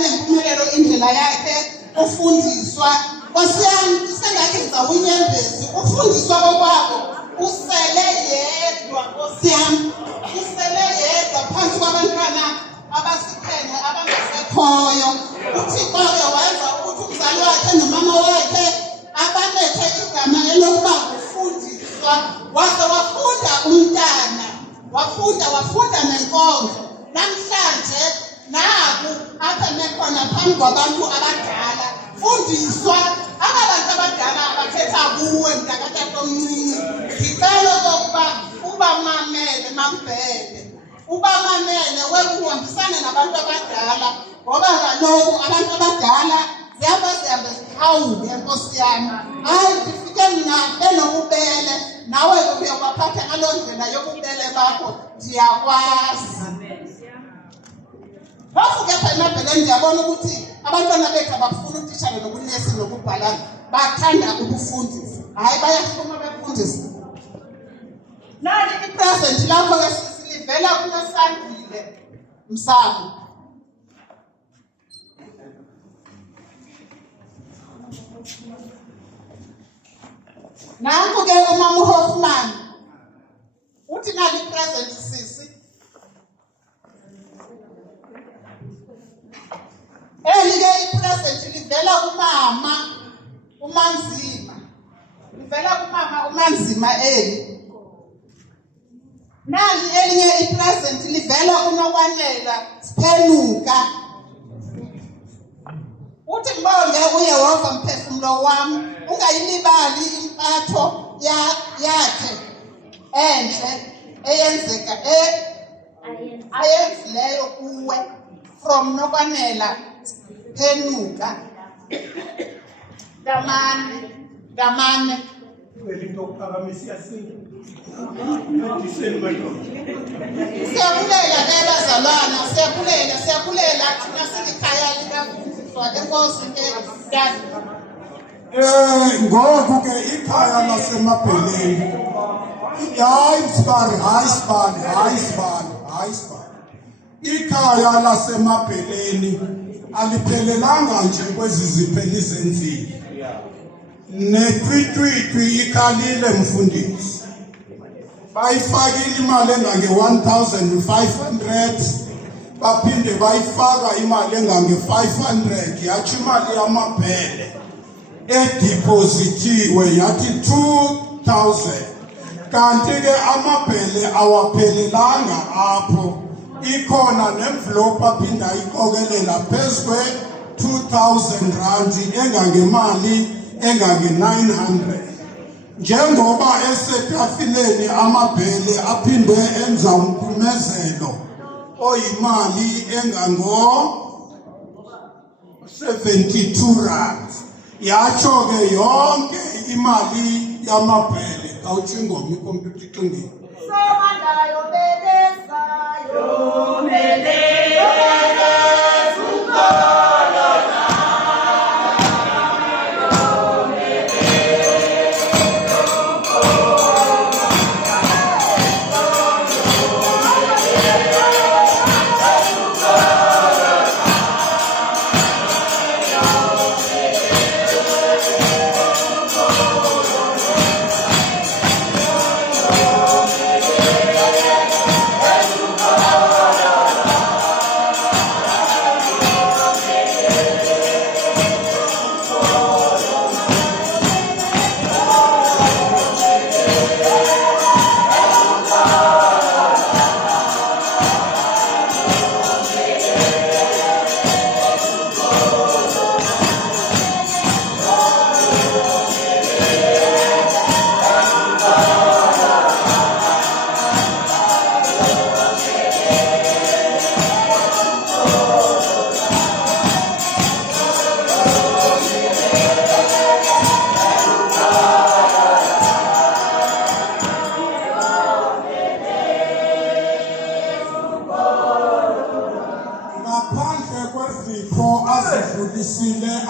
nempumelelo indlela yakhe ufundiswa kwasiyami sengakenza unyembezi ufundiswa kokwabo usele yedwa kwasiyami usele yedwa phansi kwabantwana abasiphene abangasekhoyo uThixo-ke wayenza ukuthi umzali wakhe nomama wakhe abalethe igama elokuba ufundiswa waze wafunda umntana wafunda nenkonzo namhlanje naku apha nekhona phambi kwabantu abadala fundiswa abantu abadala abathetha kuwe mntakatata omncinci ngicela okokuba ubamamele mambhele ubamamele wekuhambisane nabantu abadala ngoba kaloku abantu abadala zihambe zikhawule Nkosi yami hayi ndifike mna benobubele nawe uyobaphatha ngaloo ndlela yobubele bakho ndiyakwazi. Bafuke pha emabheleni ndiyabona ukuthi abantwana bethu abafuna utitshala nobunesi nokubhala bathanda ukufundisa hayi bayahluma befundisa. Nani ipresent lakho ke silivela kuNosandile Msamo. Nanku ke uMama Hoffman uthi nali present sisi ke ipresent livela kumama uManzima livela kumama uManzima nali elinye ipresent livela kuNokwanela Siphenuka uthi ngibonge uYehova mphefumulo wami ungayilibali impatho yakhe enhle eyenzeka ayenzileyo kuwe from Nokwanela Siphenuka Damane Welito ukuphakamisa siyabulela ke bazalwana siyabulela thina silikhaya likafundiswa enkosi ke dad. Ngoku ke ikhaya lasemabheleni hayi sibali ikhaya lasemabheleni aliphelelanga nje kwezi zipheli zenzile netwitwitwi ikhalile mfundisi bayifakile imali engange 1500 baphinde bayifaka imali engange 500 yathi imali yamabhele edipositiwe yathi 2000 kanti ke amabhele awaphelelanga apho ikhona nenvelope aphinda ikokelela phezu kwe-2000 rand engangemali engange 900 njengoba esetafileni amabhele aphinde enza umphumezelo oyimali engango 72 rand yatsho ke yonke imali yamabhele awutshingomi ikhompyutha ixingile Somandayo belesayo belesayo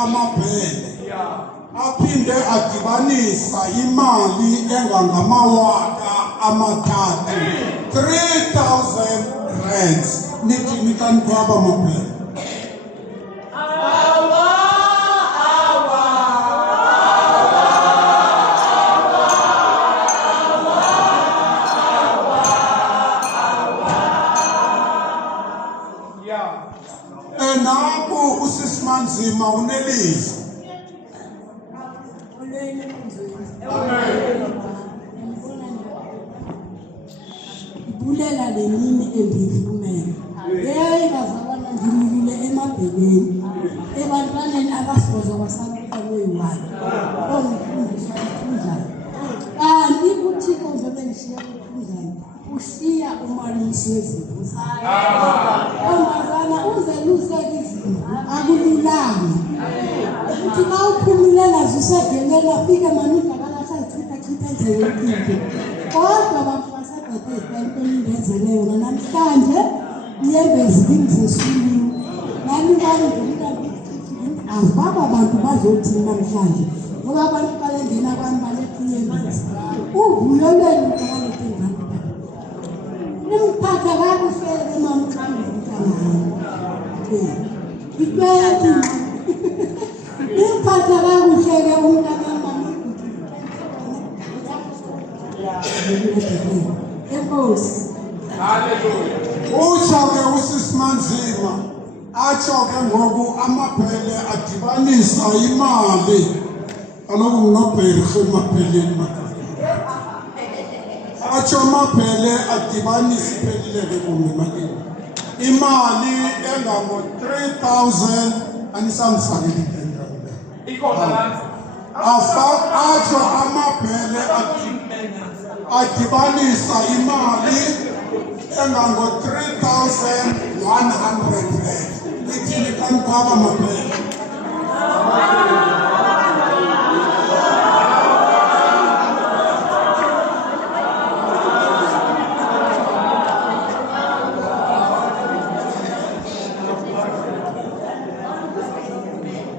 amabhele aphinde adibanisa imali engangamawaka amathathu 3000 rands nithi nikankwaba amabhele naku usisimanzima unelizwi. Bulela le mini endiyifumene. Bazalwana ndimilile emabheleni. Ebantwaneni abasibhozo basaluka noyi-1. Ongifundisa uthunjana. Kanti uThixo njengoba ndishiya uthunjana, ushiya umalusi wezimvu. Omazana uzeluse izimvu, akululanga. Uthi ma uphumile nazo usegeleni afike maningi akalasayichitha nje yonkile. Kodwa bamfasa entweni indenzele yona namhlanje iyembezi ngimzesiliwe nami avaba abantu bazothini namhlanje ngoba abantu balengena kwami baletha iyembezi uvuyo lwenu ngaletinga nimphatha kakuhle emamxangeni ikweti nimphatha kakuhle umntana mama Enkosi. Hallelujah. Ushake usisimanzima achoke ngoku amaphele adibanisa imali. Kaloku nginobherhe emapheleni makafika. Acho amaphele adibanisa iphelile kumbe makini. Imali engango 3,000 anisamfakele itenda. Ikhona la. Acho amaphele adibanisa imali engango 3,100 ithini kankwaba maphele.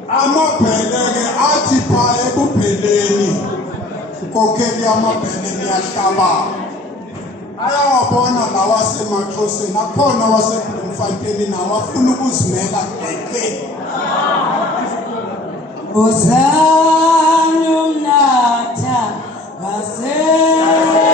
Amaphele ke athi pha ekupheleni ukonkeli amaphele niyahlaba ayawabona lawa semaXhoseni akhona waseBloemfontein nawo afuna ukuzimela geke. Uzanyumnatha ngaseunye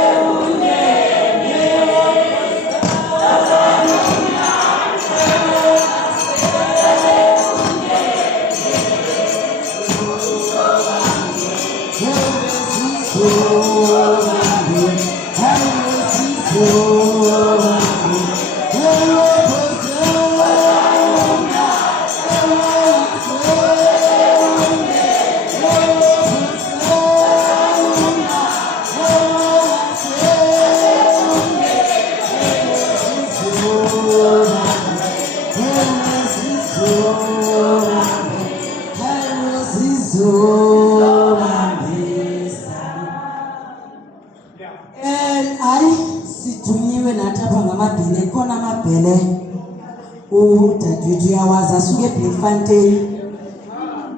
udadewethu uyawazi asuke eBloemfontein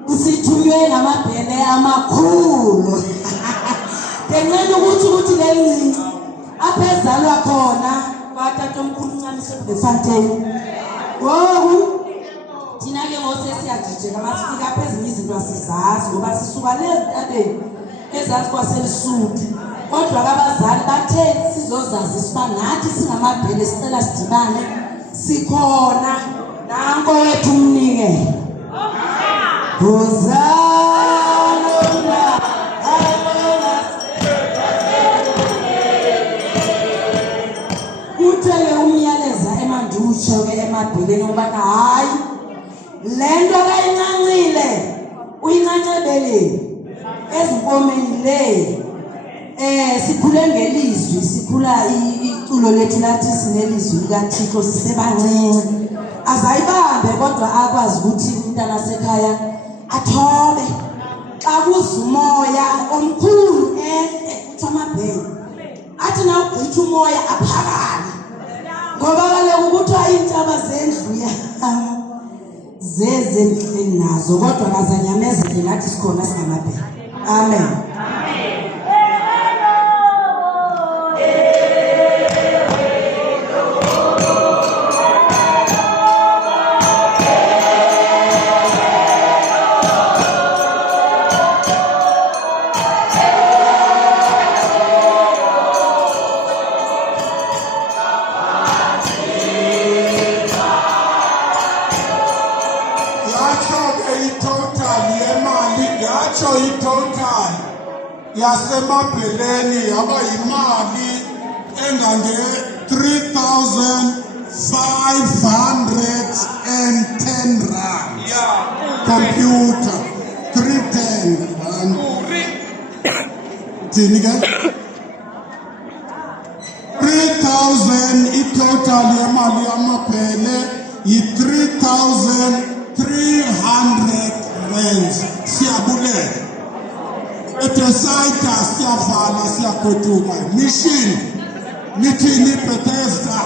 usithunywe namabhele amakhulu ngenxa ukuthi lelincinci apha ezalwa khona kwatatomkhulu uncane eBloemfontein ngoku thina ke ngosesiyajijeka masifika apha ezinye izinto asizazi ngoba sisuka lezitabeni ezazi kwaselisuthu kodwa abazali bathe sizozazisa uba nathi singamabhele sicela sidibane sikhona nanko wethu umnikelo Hosanna kuthele umyaleza emandutsho ke emabheleni ngoba hayi lento kayincancile uyincancebeleni ezinkomeni le sikhule ngelizwi sikhula iculo lethu lathi sinelizwi likaThixo sisebancinci azayibambe kodwa akwazi ukuthi umntana sekhaya athobe xa kuzumoya omkhulu kuthiwa amabhele athi na ugqitha umoya aphakame ngoba kaloku kuthiwa iintaba zendlu yam zezendlini nazo kodwa kazanyamezele nathi sikhona singamabhele. Amen. So itotal yasemabheleni yaba yimali engange 3,510 rand. Computer 310 rand. Thini ke? 3,000 itotal yemali yamabhele yi 3,300 rands. Siyabulela. Etesaita siyavala siyagoduka. Mission. Nithini Bethesda.